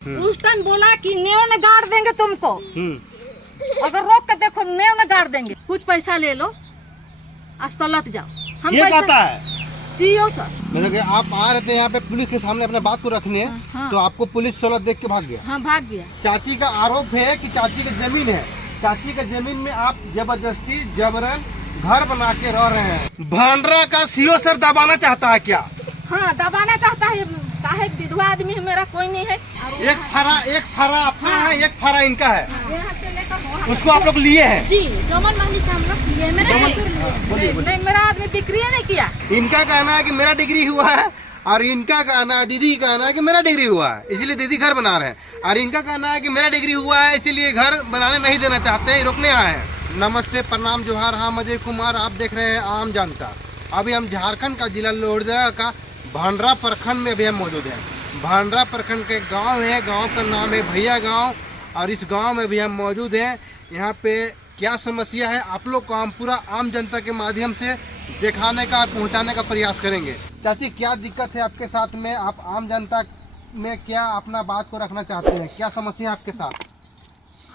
उस टाइम बोला कि नेव ने गाड़ देंगे तुमको। अगर रोक के देखो नेव ने गाड़ देंगे, कुछ पैसा ले लो, आज लट जाओ। हम ये कहता है सीओ सर। मतलब कि आप आ रहे थे यहाँ पे पुलिस के सामने अपने बात को रखने, हाँ। तो आपको पुलिस सोलह देख के भाग गया। हाँ भाग गया। चाची का आरोप है कि चाची की जमीन है, चाची की जमीन में आप जबरदस्ती जबरन घर बना के रह रहे हैं। भांडरा का सीओ सर दबाना चाहता है क्या? हाँ दबाना चाहता है। काहे विधवा आदमी है, मेरा कोई नहीं है। एक फरा अपना है, एक फरा इनका है। यहाँ से लेकर वहाँ उसको आप लोग लिए हैं? जी डोमन महली से हम लोग लिए। मेरे नहीं, मेरा आदमी बिक्री नहीं किया। इनका कहना है कि मेरा डिग्री हुआ है, और इनका कहना है, दीदी का कहना है कि मेरा डिग्री हुआ है इसीलिए दीदी घर बना रहे हैं, और इनका कहना है कि मेरा डिग्री हुआ है इसीलिए घर बनाने नहीं देना चाहते हैं, रोकने आए हैं। नमस्ते, प्रणाम, जोहार। हाँ, अजय कुमार, आप देख रहे हैं आम जनता। अभी हम झारखंड का जिला लोहरदगा का भांडरा प्रखंड में अभी हम मौजूद हैं। भांडरा प्रखंड के गांव है, गांव का नाम है भैया गांव, और इस गांव में भी हम मौजूद हैं। यहाँ पे क्या समस्या है आप लोग को हम पूरा आम जनता के माध्यम से दिखाने का और पहुँचाने का प्रयास करेंगे। चाची, क्या दिक्कत है आपके साथ में? आप आम जनता में क्या अपना बात को रखना चाहते हैं? क्या समस्या है आपके साथ?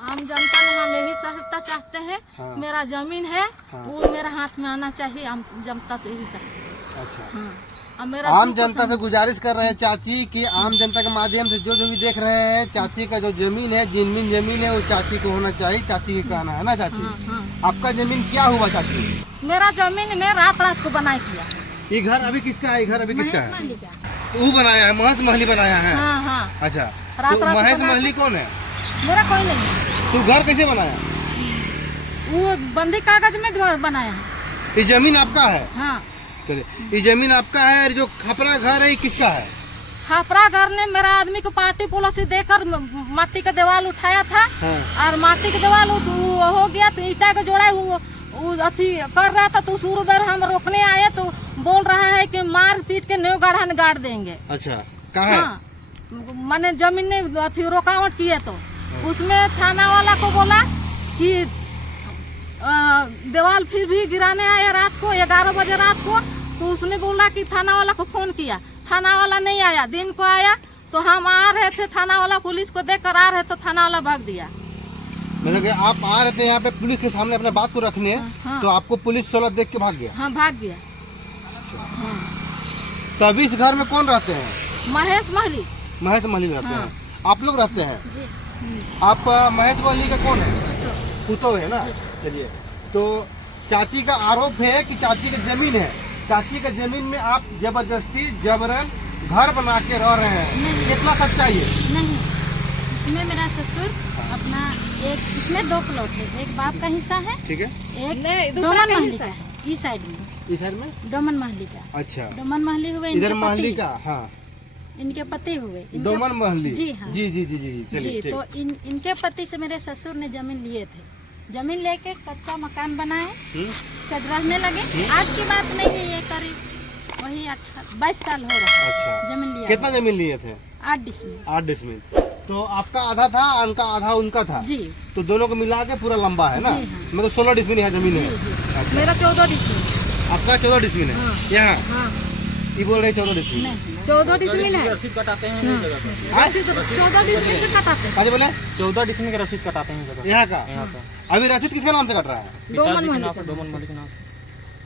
आम जनता में हम यही सहायता चाहते हैं। हाँ। मेरा जमीन है, हाँ। वो मेरा हाथ में आना चाहिए। आम जनता से यही चाहते हैं। अच्छा, हाँ। अब मेरा आम जनता से गुजारिश कर रहे हैं चाची कि आम जनता के माध्यम से जो भी देख रहे हैं, चाची का जो जमीन है, जमीन है, वो चाची को होना चाहिए। चाची के कहना है ना चाची? हाँ, हाँ। आपका जमीन क्या हुआ चाची? मेरा जमीन में रात को बनाई किया। ये घर अभी किसका है? ये घर अभी किसका है? महली का। वो बनाया है, महेश महली बनाया है। हाँ हाँ। अच्छा, रात तो रात महेश बना- महली कौन है? मेरा कोई नहीं है। तू घर कैसे बनाया? वो बंदी कागज में बनाया है। ये जमीन आपका है? हाँ। चलिए, ये जमीन आपका है, और जो खपरा घर है ये किसका है? खापरा घर ने मेरा आदमी को पार्टी पॉलिसी देकर माटी का दीवार उठाया था। हाँ। और माटी का दीवार हो गया तो ईटा का जोड़ा वो अथी कर रहा था, तो शुरू में हम रोकने आए तो बोल रहा है कि मार पीट के न्यू गाढ़ा गाड़ देंगे। अच्छा, कहाँ है? हाँ, मैंने जमीन ने अथी रुकावट किए तो उसमें थाना वाला को बोला कि दीवार फिर भी गिराने आए रात को 11 बजे रात को। तो उसने बोला कि थाना वाला को फोन किया, थाना वाला नहीं आया। दिन को आया तो हम आ रहे थे, थाना वाला पुलिस को देख कर आ रहे तो थाना वाला भाग दिया। मतलब कि आप आ रहे थे यहाँ पे पुलिस के सामने अपने बात को रखने, हाँ। तो आपको पुलिस सोलह देख के भाग गया। हाँ भाग गया। हाँ। तो अभी इस घर में कौन रहते हैं? महेश महली। महेश महली रहते हाँ। हैं, आप लोग रहते हैं? जी। आप महेश महली का कौन है? पुतो है ना? चलिए, तो चाची का आरोप है कि चाची की जमीन है, चाची की जमीन में आप जबरदस्ती जबरन घर बना के रह रहे हैं। नहीं। कितना सच्चाई है? नहीं, इसमें मेरा ससुर अपना एक, इसमें 2 प्लॉट है, एक बाप का हिस्सा है, ठीक है, एक नहीं, दूसरा डोमन का महली हिस्सा का है। है। इस साइड में इस साइड में। डोमन महली का। अच्छा, डोमन महली हुए इधर इनके महली पति, का। हाँ, इनके पति हुए इनके- डोमन महली। जी हाँ। जी जी जी जी, चलिए जी, ठीक। तो इनके पति से मेरे ससुर ने जमीन लिए थे। जमीन लेके कच्चा मकान बनाए, कद रहने लगे। आज की बात नहीं है, ये करीब वही 22 साल हो रहा है अच्छा, जमीन लिया। कितना जमीन लिए थे? 8 डिसमिल। 8 डिसमिल। तो आपका आधा था, उनका आधा उनका था? जी तो दोनों को मिला के पूरा लंबा है ना? जी हाँ। मतलब 16 डिसमिल यहाँ जमीन जी है। जी। अच्छा, मेरा 14 डिसमिल। आपका 14 डिसमिल है हाँ। यहाँ? हाँ। ये बोल रहे 14 डिसमिल। नहीं 14 डिसमिल है। रसीद कटाते हैं हाँ। जगह पे। हाँ? 14 डिसमिल के कटाते हैं। आज बोले 14 डिसमिल के रसीद कटाते हैं जगह यहाँ का? यहाँ का अभी रसीद किसके नाम से कट रहा है? डोमन पिताजी के महली नाम से, का। डोमन महली के नाम से।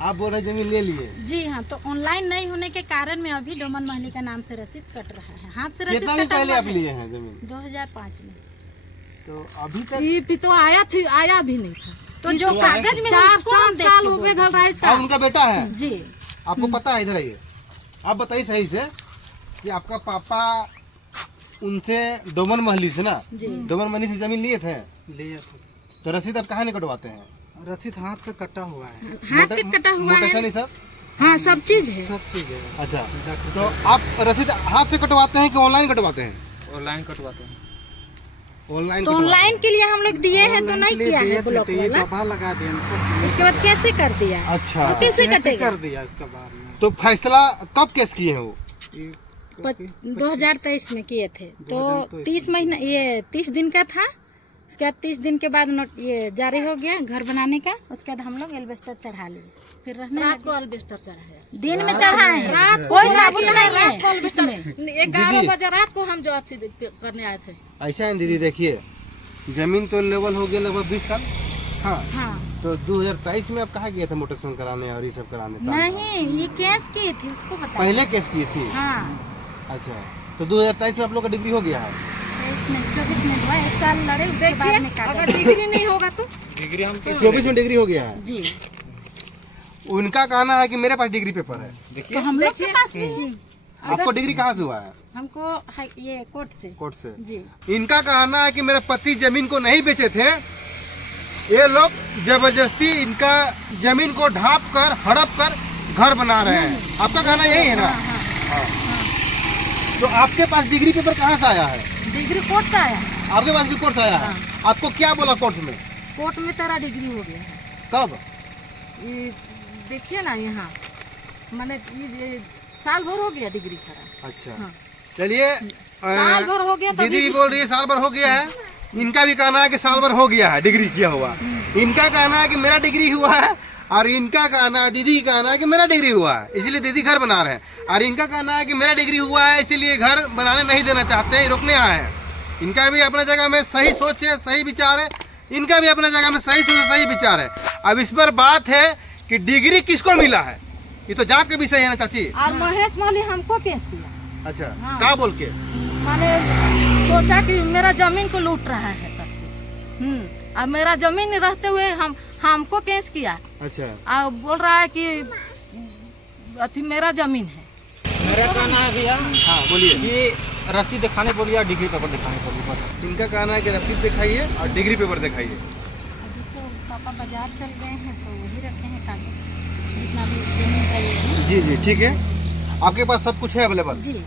आप बोल रहे जमीन ले लिए? जी हाँ, तो ऑनलाइन नहीं होने के कारण में अभी डोमन महली का नाम से रसीद कट रहा है। हाथ से रसीद कितना दिन कटा पहले हुआ आप है। लिए हैं जमीन? 2005 में। तो अभी तक ये भी तो आया भी नहीं था। तो जो कागज में चार उसको हम देख साल के हो बोल गए रहे घर रहा इसका। आप उनका बेटा है? हैं। जी आपको पता है? इधर आइए, आप बताइए सही से कि आपका पापा उनसे डोमन महली से ना, जी। डोमन महली से जमीन लिए थे, लिए थे। तो रसीद आप कहाँ नहीं कटवाते हैं? रसीद हाथ का कटा हुआ है, हाथ के कटा हुआ मोटेशन है। ये सब? हाँ, सब चीज है। सब चीज है। अच्छा, तो आप रसीद हाथ से कटवाते हैं कि ऑनलाइन कटवाते हैं? ऑनलाइन कटवाते हैं। ऑनलाइन तो ऑनलाइन के लिए हम लोग दिए हैं तो नहीं किया है ब्लॉक ये वाला। दबा लगा दिया सब। उसके बाद कैसे कर दिया? अच्छा, तो कैसे कैसे कटेगा? कर दिया इसका बाद में? तो फैसला कब केस किए हैं वो? 2023 में किए थे, तो 2023 30 महीना, ये 30 दिन का था। उसके बाद 30 दिन के बाद नोट ये जारी हो गया घर बनाने का। उसके बाद हम लोग एल्वेस्टर चढ़ा लिए, फिर रहने रात को लगे। अल्बेस्टर चढ़ाया, दिन में चढ़ाए हैं, रात को कोई साबुत नहीं रात को है अल्बेस्टर इसमें। 11 बजे रात को हम जो अथी करने आए थे। ऐसा है दीदी, देखिए जमीन तो लेवल हो गया लगभग 20 साल। हाँ, हाँ तो 2023 में आप कहाँ गए थे मोटेशन कराने और ये सब कराने? नहीं, ये केस की थी, उसको बता। पहले केस की थी। हाँ, अच्छा, तो 2023 में आप लोग का डिग्री हो गया है? 24 में हुआ, 1 साल लड़े, उसके बाद देखिए निकाल अगर डिग्री नहीं होगा तो डिग्री हम 24 में डिग्री हो गया है। जी। उनका कहना है कि मेरे पास डिग्री पेपर है। तो हम लोग के पास भी है। आपको डिग्री कहाँ से हुआ है? हमको है ये कोर्ट से। कोर्ट से। जी। इनका कहना है कि मेरे पति जमीन को नहीं बेचे थे, ये लोग जबरदस्ती इनका जमीन को ढांप कर हड़प कर घर बना रहे हैं। आपका कहना यही है ना? हाँ। तो आपके पास डिग्री पेपर कहाँ से आया है? डिग्री कोर्ट से आया, आपके पास भी कोर्ट से आया है? आपको क्या बोला कोर्ट में? कोर्ट में तेरा डिग्री हो गया है। कब? ये देखिए ना यहाँ, मैंने ये साल भर हो गया डिग्री खड़ा। अच्छा, हाँ। चलिए साल भर हो गया, दीदी भी बोल रही है साल भर हो गया है। इनका भी कहना है कि साल भर हो गया है डिग्री किया हुआ। इनका कहना है कि मेरा डिग्री हुआ है, और इनका कहना है, दीदी कहना है कि मेरा डिग्री हुआ है इसलिए दीदी घर बना रहे हैं, और इनका कहना है कि मेरा डिग्री हुआ है इसीलिए घर बनाने नहीं देना चाहते हैं, रोकने आए हैं। इनका भी अपने जगह में सही सोच है, सही विचार है। इनका भी अपने जगह में सही सोच है, सही विचार है। अब इस पर बात है कि डिग्री किसको मिला है, ये तो जांच का विषय है ना चाची। और महेश माली हमको केस किया। अच्छा, हाँ। क्या बोल के? मैंने सोचा कि मेरा जमीन को लूट रहा है करके। अब मेरा जमीन रहते हुए हमको केस किया। अच्छा, और बोल रहा है कि अथी मेरा जमीन है। मेरा कहना है भैया हाँ बोलिए। कि रसीद दिखाने पर या डिग्री पेपर दिखाने पर बस। इनका कहना है कि रसीद दिखाइए और डिग्री पेपर दिखाइए। अभी तो पापा बाजार चल गए हैं तो वही रखे हैं कागज, जितना भी जमीन का ये है। जी जी ठीक है, आपके पास सब कुछ है अवेलेबल। जी।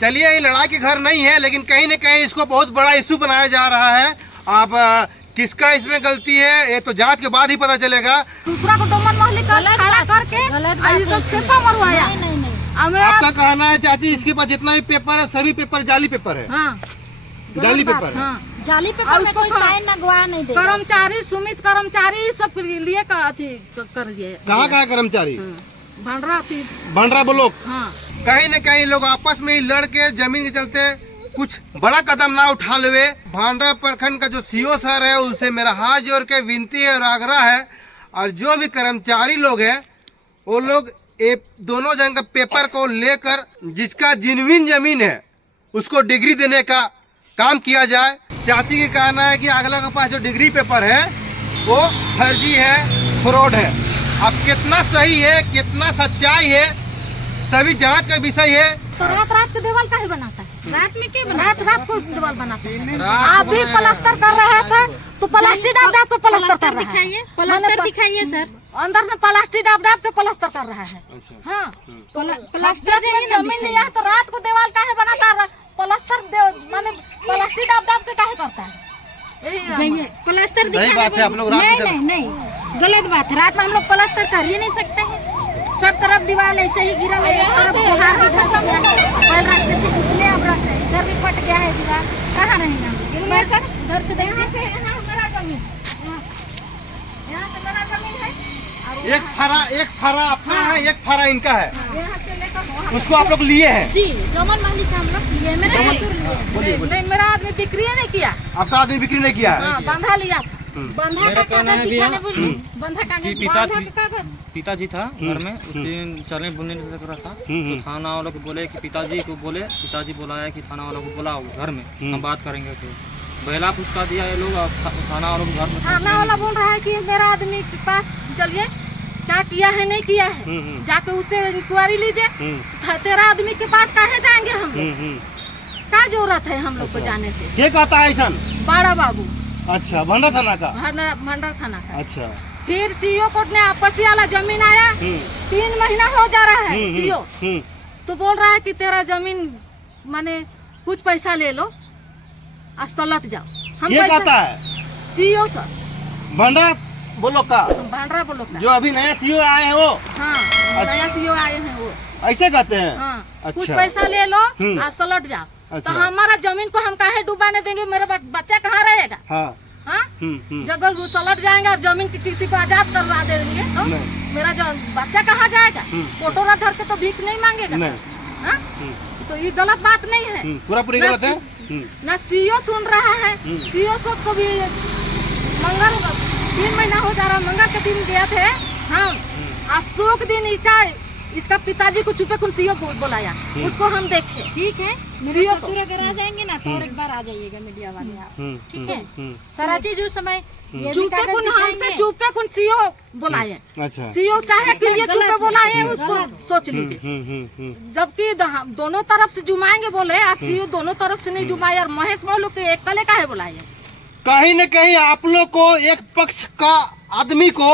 चलिए, ये लड़ाई के घर नहीं है, लेकिन कहीं न कहीं इसको बहुत बड़ा इशू बनाया जा रहा है। आप किसका इसमें गलती है ये तो जांच के बाद ही पता चलेगा। दूसरा को दोमन महली कर खड़ा करके गलत और ये सब सेपा मरवाया। नहीं नहीं नहीं, और मेरा आपका कहना है चाची इसके पास जितना भी पेपर है सभी पेपर जाली पेपर है। हाँ, जाली पेपर है। हाँ, जाली पे और में उसको कोई साइन ना गवाह नहीं दे। कर्मचारी सुमित कर्मचारी सब लिए का अथी कर दिए। कहाँ कहाँ कर्मचारी? भंडरा थी। भंडरा ब्लॉक। हाँ, कहीं न कहीं लोग आपस में ही लड़ के जमीन के चलते कुछ बड़ा कदम ना उठा ले। भांडरा प्रखंड का जो सीओ सर है उनसे मेरा हाथ जोड़ के विनती है और आग्रह है, और जो भी कर्मचारी लोग हैं वो लोग ये दोनों जन का पेपर को लेकर जिसका जिनविन जमीन है उसको डिग्री देने का काम किया जाए। चाची के कहना है कि अगला के पास जो डिग्री पेपर है वो फर्जी है, फ्रॉड है। अब कितना सही है कितना सच्चाई है सभी जांच का विषय है। तो रात रात के दीवार काहे बनाता है? रात में क्या रात रात को दीवार बनाते हैं। आप भी प्लास्टर कर रहे थे तो प्लास्टिक डाब डाब के प्लास्टर कर रहा है। दिखाइए, प्लास्टर दिखाइए सर। अंदर से प्लास्टिक डाब डाब के प्लास्टर कर रहा है। हाँ, तो प्लास्टर में जमीन लिया है तो रात को दीवार काहे बनाता है? प्लास्टर माने प्लास्टिक डाब डाब के काहे करता है? यही है जाइए प्लास्टर सही दिखाने बात है, आप लोग रात नहीं में नहीं नहीं, गलत बात है। रात में हम लोग प्लास्टर कर ही नहीं सकते हैं। सब तरफ दीवार ऐसे ही गिरा है, सब बुखार भी धस गया है। कल रखते थे इसलिए अब रखते हैं, इधर भी फट गया है दीवार, कहाँ रहेगा? इनमें से उधर से देखिए, यहाँ से यहाँ मेरा जमीन है। यहाँ से मेरा जमीन है और एक थारा अपना है, एक थारा इनका है। यहाँ से लेकर वहाँ उसको आप लोग लिए हैं? जी जमन महली से हम लोग लिए, मेरे ससुर लिए। नहीं, मेरा आदमी बिक्री नहीं किया। आपका आदमी बिक्री नहीं किया है? हाँ, बंधा लिया था। बंधा का कागज दिखाने बोलिए, बंधा कागज। बंधा के कागज पिताजी था घर में, उस दिन चलने बुलने नहीं सक रहा था, तो थाना वालों को बोले कि पिताजी बुलाया कि थाना वालों को बुलाओ घर में, हम बात करेंगे। तो बहला पुचका दिया ये लोग, थाना वालों को घर में। थाना वाला बोल रहा है कि मेरा आदमी के पास चलिए, क्या किया है नहीं किया है, जाके उससे इंक्वायरी लीजिए। तेरा आदमी के पास काहे जाएंगे हम लोग? क्या जरूरत है हम लोग को जाने से? ये कहता है ऐसा? बड़ा बाबू अच्छा, भंडा थाना का। भंडार थाना का। अच्छा, फिर सीओ कोर्ट ने आपसी वाला जमीन आया, 3 महीना हो जा रहा है। सीओ तो बोल रहा है कि तेरा जमीन माने कुछ पैसा ले लो और सलट जाओ। हम ये कहता है सीओ सर, भंडा बोलो का भांडरा बोलो का। जो अभी नया सीओ आए हैं वो हाँ, नया सीओ आए हैं वो। ऐसे कहते हैं? हाँ, अच्छा। कुछ पैसा ले लो और सलट जाओ। अच्छा। तो हमारा जमीन को हम काहे डुबाने देंगे? मेरा बच्चा कहाँ रहेगा? हाँ, जगह वो चलट जाएंगे और जमीन किसी को आजाद करवा देंगे तो मेरा जो बच्चा कहाँ जाएगा? कोटोरा धर के तो भीख नहीं मांगेगा। हाँ? तो ये गलत बात नहीं है, पूरा पूरी गलत है। ना सीओ सुन रहा है, सीओ सबको भी मंगल 3 महीना हो जा रहा, मंगल के दिन गए थे हम, अशोक दिन इसका पिताजी को चुपे कुन सीओ बुलाया, उसको हम देखे। ठीक है, सीओ ससुर अगर आ जाएंगे ना तो और एक बार आ जाइएगा मीडिया वाले आप, ठीक है? सारा चीज उस समय चुपे कुन हमसे चुपे कुन सीओ बुलाए। अच्छा, सीओ चाहे कि ये चुपे बुलाए, उसको सोच लीजिए। जबकि दोनों तरफ से जुमाएंगे बोले, आज सीओ दोनों तरफ से नहीं जुमाए और महेश मौलू के एक कले का है बुलाए। कहीं न कहीं आप लोग को एक पक्ष का आदमी को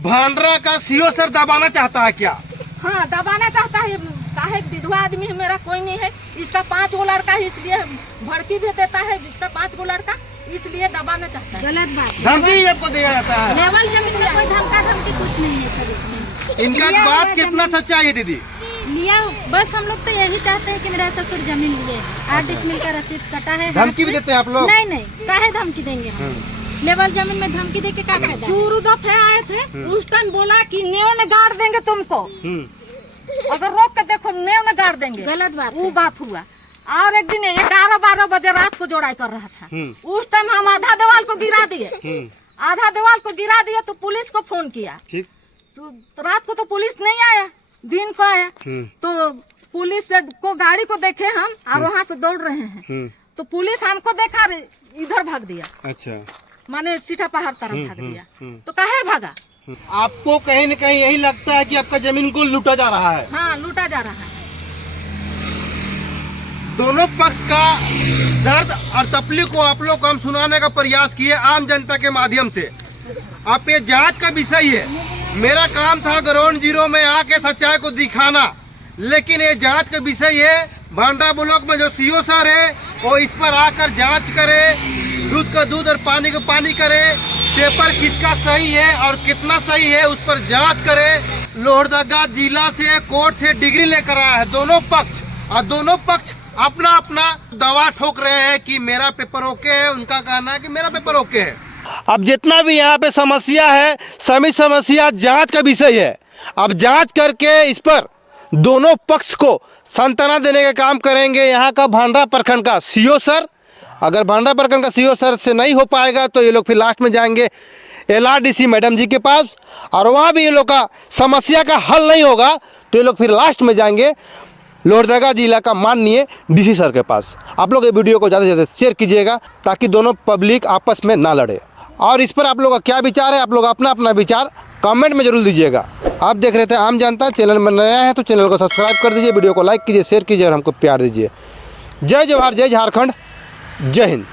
भांडरा का सीओ सर दबाना चाहता है क्या? हाँ, दबाना चाहता है। काहे विधवा आदमी है, मेरा कोई नहीं है, इसका 5 गो लड़का है, इसलिए भड़की भी देता है, इसका 5 गो लड़का, इसलिए दबाना चाहता है। गलत बात, धमकी आपको दिया जाता है। लेवल जमीन में कोई धमका धमकी कुछ नहीं है सर इसमें। इनका बात कितना सच्चा है दीदी? लिया, बस हम लोग तो यही चाहते हैं कि मेरा ससुर जमीन लिए, 8 डिसमिल का रसीद कटा है। धमकी भी देते हैं आप लोग? नहीं, काहे धमकी देंगे हम? लेवल जमीन में धमकी दे के क्या फायदा? शुरू दफे आए थे, उस टाइम बोला कि नेव ने गाड़ देंगे तुमको, अगर रोक के देखो नेव ने गाड़ देंगे। गलत बात, वो बात हुआ। और एक दिन 11-12 बजे रात को जोड़ाई कर रहा था, उस टाइम हम आधा दीवार को गिरा दिए, आधा दीवार को गिरा दिया तो पुलिस को फोन किया। तो रात को तो पुलिस नहीं आया, दिन को आया, तो पुलिस को गाड़ी को देखे हम और वहाँ से दौड़ रहे हैं, तो पुलिस हमको देखा इधर भाग दिया। अच्छा, माने सीठा पहाड़ तरफ भाग दिया। तो काहे भागा? आपको कहीं न कहीं यही लगता है कि आपका जमीन को लूटा जा रहा है? हाँ, लूटा जा रहा है। दोनों पक्ष का दर्द और तकलीफ को आप लोग को हम सुनाने का प्रयास किए आम जनता के माध्यम से। आप ये जांच का विषय है, मेरा काम था ग्राउंड जीरो में आके सच्चाई को दिखाना, लेकिन ये जांच का विषय है। भांडरा ब्लॉक में जो सीओ सर है वो इस पर आकर जांच करे, दूध का दूध और पानी का पानी करे, पेपर किसका सही है और कितना सही है उस पर जांच करे। लोहरदगा जिला से कोर्ट से डिग्री लेकर आया है दोनों पक्ष, और दोनों पक्ष अपना अपना दवा ठोक रहे हैं कि मेरा पेपर ओके है, उनका कहना है कि मेरा पेपर ओके है। अब जितना भी यहाँ पे समस्या है, सभी समस्या जांच का विषय है। अब जांच करके इस पर दोनों पक्ष को सांत्वना देने का काम करेंगे यहाँ का भांडरा प्रखंड का सीओ सर। अगर भांडरा प्रखंड का सीओ सर से नहीं हो पाएगा तो ये लोग फिर लास्ट में जाएंगे LRDC मैडम जी के पास, और वहाँ भी ये लोग का समस्या का हल नहीं होगा तो ये लोग फिर लास्ट में जाएंगे लोहरदगा जिला का माननीय DC सर के पास। आप लोग ये वीडियो को ज़्यादा से ज़्यादा शेयर कीजिएगा ताकि दोनों पब्लिक आपस में ना लड़े। और इस पर आप लोगों का क्या विचार है, आप लोग अपना अपना विचार कमेंट में जरूर दीजिएगा। आप देख रहे थे आम जनता, चैनल में नया है तो चैनल को सब्सक्राइब कर दीजिए, वीडियो को लाइक कीजिए, शेयर कीजिए और हमको प्यार दीजिए। जय जवाहर, जय झारखंड, जय हिंद।